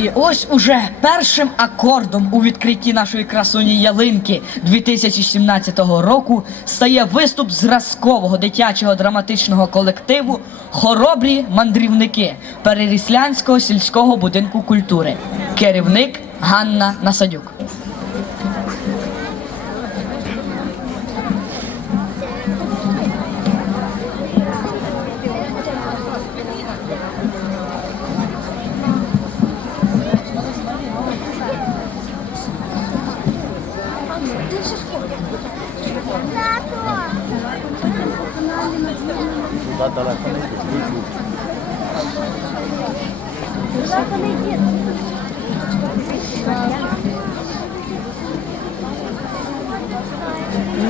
І ось уже першим акордом у відкритті нашої красуні ялинки 2017 року стає виступ зразкового дитячого драматичного колективу Хоробрі мандрівники Переріслянського сільського будинку культури. Керівник Ганна Насадюк. Не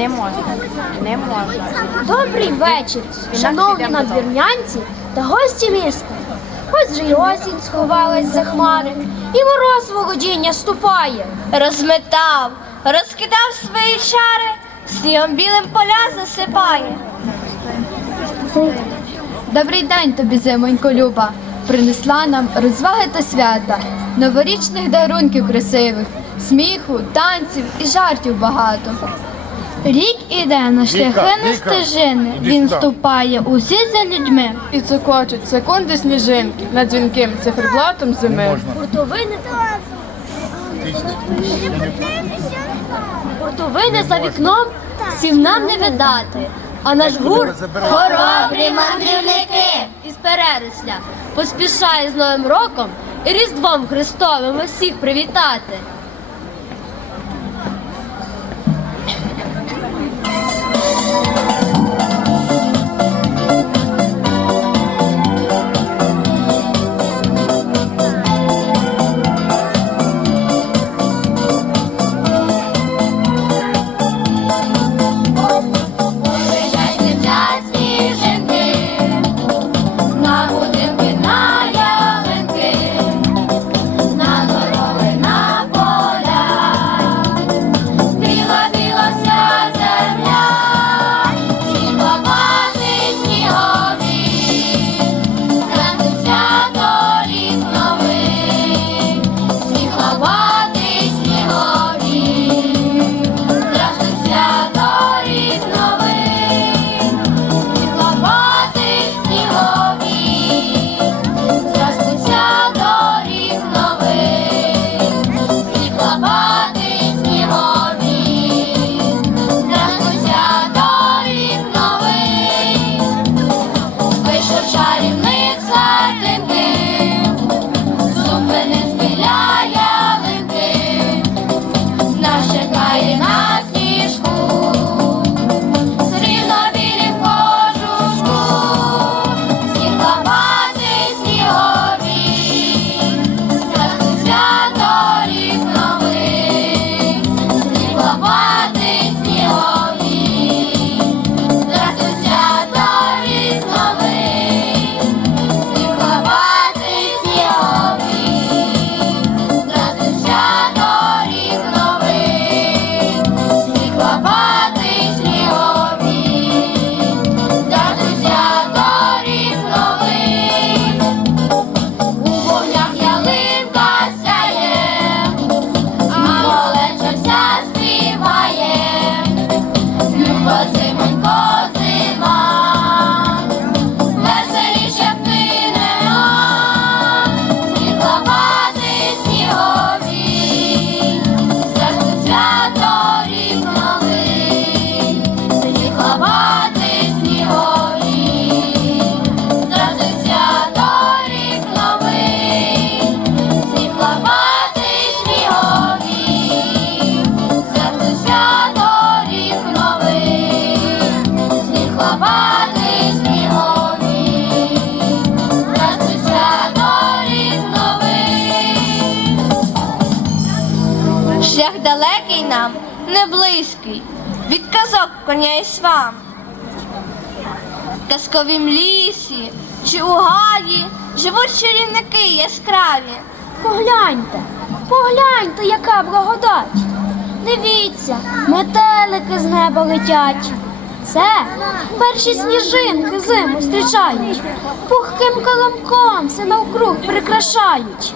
можна. Не можна. Добрий вечір, шановні надвірнянці та гості міста. Ось же й осінь сховалась за хмари, і мороз володіння ступає. Розметав, розкидав свої чари, снігом білим поля засипає. Добрий день тобі, зимонько Люба. Принесла нам розваги та свята, новорічних дарунків красивих, сміху, танців і жартів багато. Рік іде на шляхи на стежини, він ступає усі за людьми. І цокочуть секунди сніжинки над дзвінким циферблатом зими. Буртовини Буртовини за вікном всім нам не видати. А наш гурт хоробрі мандрівники із перерисля поспішає з Новим роком і Різдвом Христовим усіх привітати. На далекий нам, не близький, від казок коняюсь вам. В казковім лісі чи у гаї живуть чарівники яскраві. Погляньте, погляньте, яка благодать. Дивіться, метелики з неба летять. Це перші сніжинки зиму зустрічають, пухким каламком все навкруг прикрашають.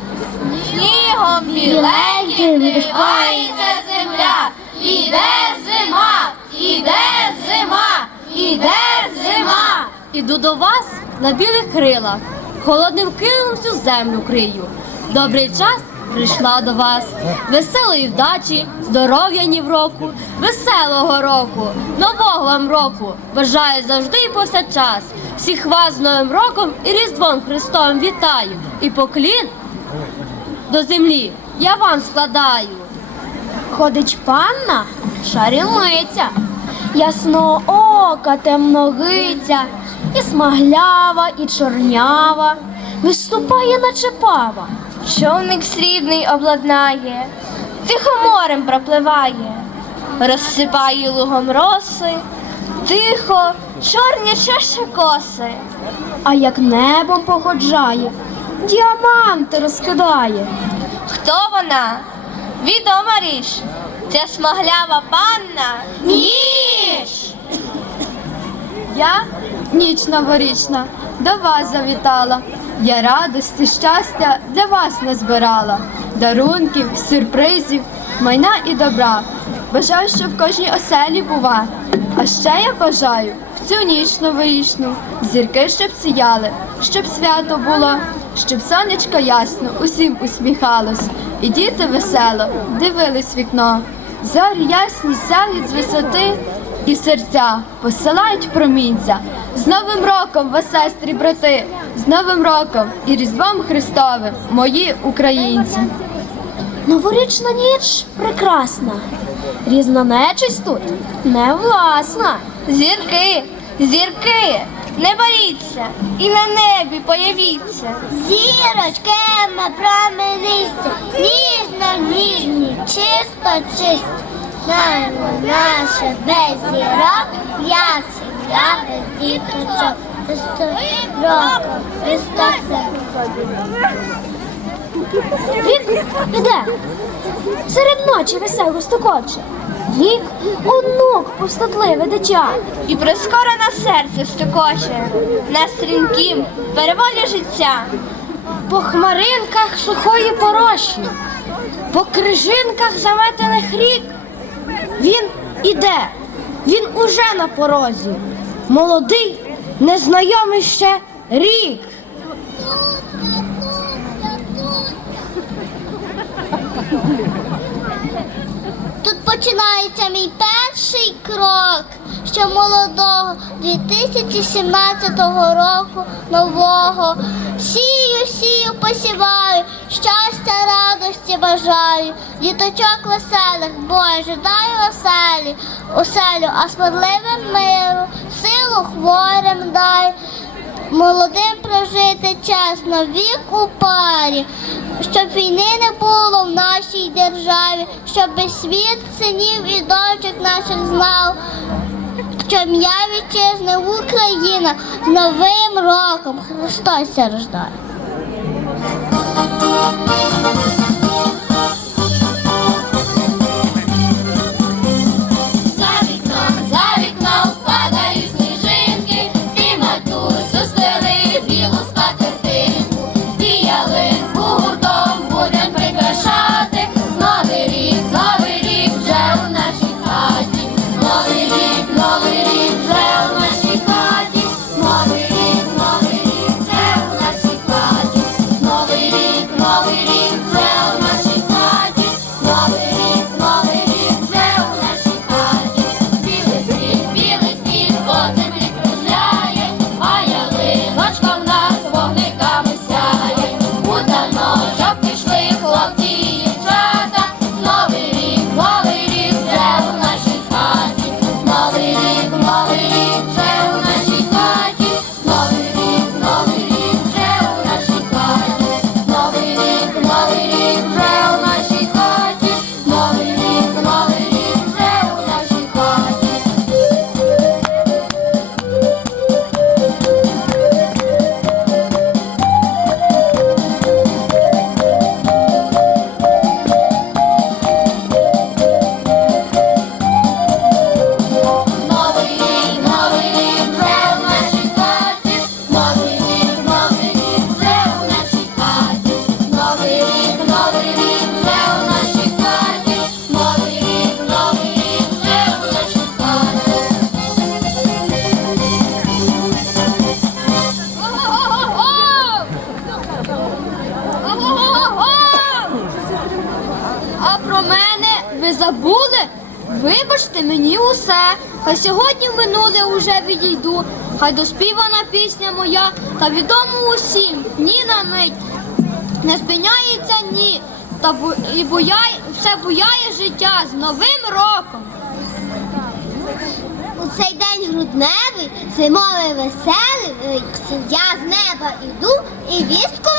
Сніг ланом біленьким вишивається земля. Іде зима, іде зима, іде зима. Іду до вас на білих крилах, холодним килом всю землю крию. Добрий час прийшла до вас. Веселої вдачі, здоров'я ні в року, веселого року, нового вам року. Бажаю завжди і повсякчас. Всіх вас з Новим роком і Різдвом Христовим вітаю. І поклін до землі я вам складаю. Ходить панна, шарівниця, ясноока темногиця, і смаглява, і чорнява, виступає, наче пава. Човник срібний обладнає, тихо морем пропливає, розсипає лугом роси, тихо, чорні чеше коси. А як небом походжає, діаманти розкидає. Хто вона? Відома річ. Ця смаглява панна ніч. Я ніч новорічна до вас завітала. Я радості, щастя для вас назбирала. Дарунків, сюрпризів, майна і добра. Бажаю, щоб в кожній оселі бува. А ще я бажаю в цю ніч новорічну зірки, щоб сіяли, щоб свято було, щоб сонечко ясно усім усміхалось, і діти весело дивились в вікно. Зорі ясні сяють з висоти, і серця посилають промінця. З Новим роком, вас, сестрі, брати, з Новим роком і Різдвом Христовим, мої українці. Новорічна ніч прекрасна, різна нечисть тут не власна. Зірки, зірки, не боріться і на небі появіться. Зірочки променисті, ніжно ніжні, чисто чисті. Знаємо наше без зірок, я сім'я без діточок. Роком, Христос Рік іде, серед ночі весело стукоче. Рік онук пустотливе дитя. І прискорено серце стукоче на стрінкім переволі життя. По хмаринках сухої пороші, по крижинках заметених рік. Він іде, він уже на порозі. Молодий, незнайомий ще рік. Починається мій перший крок, що молодого 2017 року нового. Сію, сію, посіваю, щастя, радості бажаю, діточок веселих, боже, дай оселі, оселю, а смирливим миру, силу хворим дай. Молодим прожити чесно, вік у парі, щоб війни не було в нашій державі, щоб світ синів і дочок наших знав, щоб я вітчизна Україна з Новим роком Христос рождає. Про мене ви забули? Вибачте мені усе. Хай сьогодні в минуле уже відійду. Хай доспівана пісня моя та відомо усім. Ні на мить не спиняється ні. Та бу- і буяє, все буяє життя з новим роком. У цей день грудневий, зимовий веселий, я з неба іду і вістку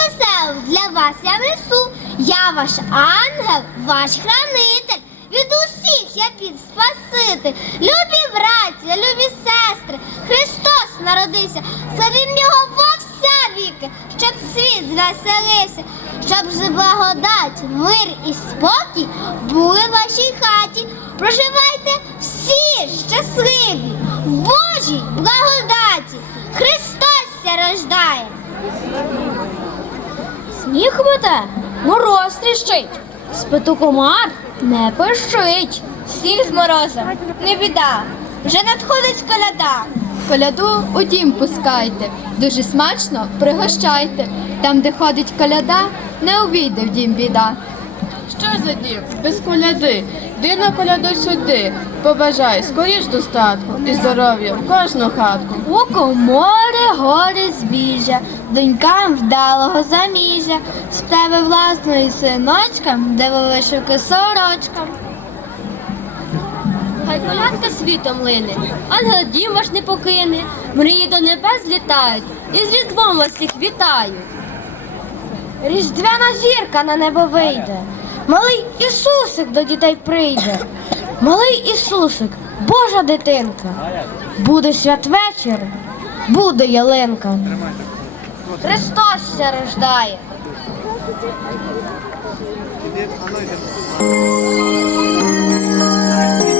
веселу для вас я несу. Я ваш ангел, ваш хранитель. Від усіх я під спаситель. Любі браті, любі сестри, Христос народився, славім його во вся віки, щоб світ звеселився, щоб благодать, мир і спокій були в вашій хаті. Проживайте всі Сніг мороз тріщить, спиту комар не пищить. Сніг з морозом, не біда, вже надходить коляда. Коляду у дім пускайте, дуже смачно пригощайте. Там, де ходить коляда, не увійде в дім біда. Що за дім? Без коляди. Йди на коляду сюди. Побажай скоріш достатку і здоров'я в кожну хатку. У комори гори збіжжя, донькам вдалого заміжжя, тебе власної синочкам, де вишуки сорочкам. Хай колядка світом лине, ангел дім ваш не покине, мрії до небес злітають, і з різдвом вас всіх вітаю. Різдвяна зірка на небо вийде, малий Ісусик до дітей прийде. Малий Ісусик, Божа дитинка, буде святвечір, буде ялинка. Христос ся рождає. Добрий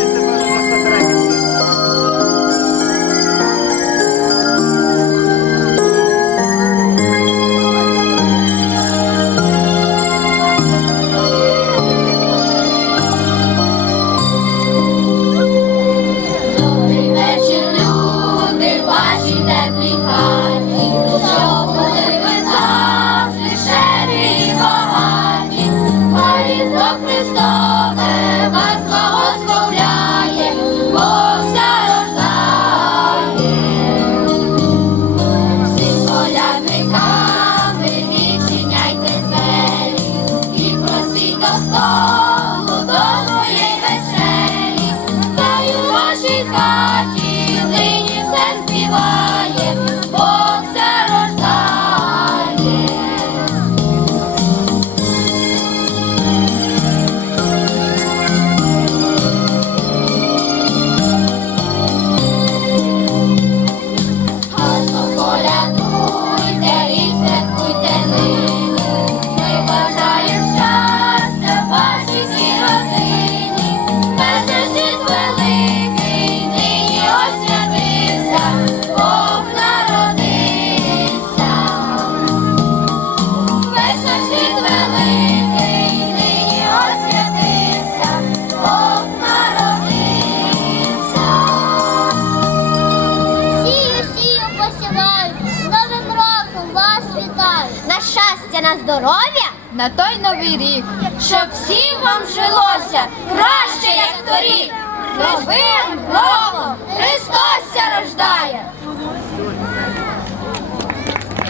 здоров'я. На той новий рік Щоб всім вам жилося краще, як торік. Новим роком Христос рождає.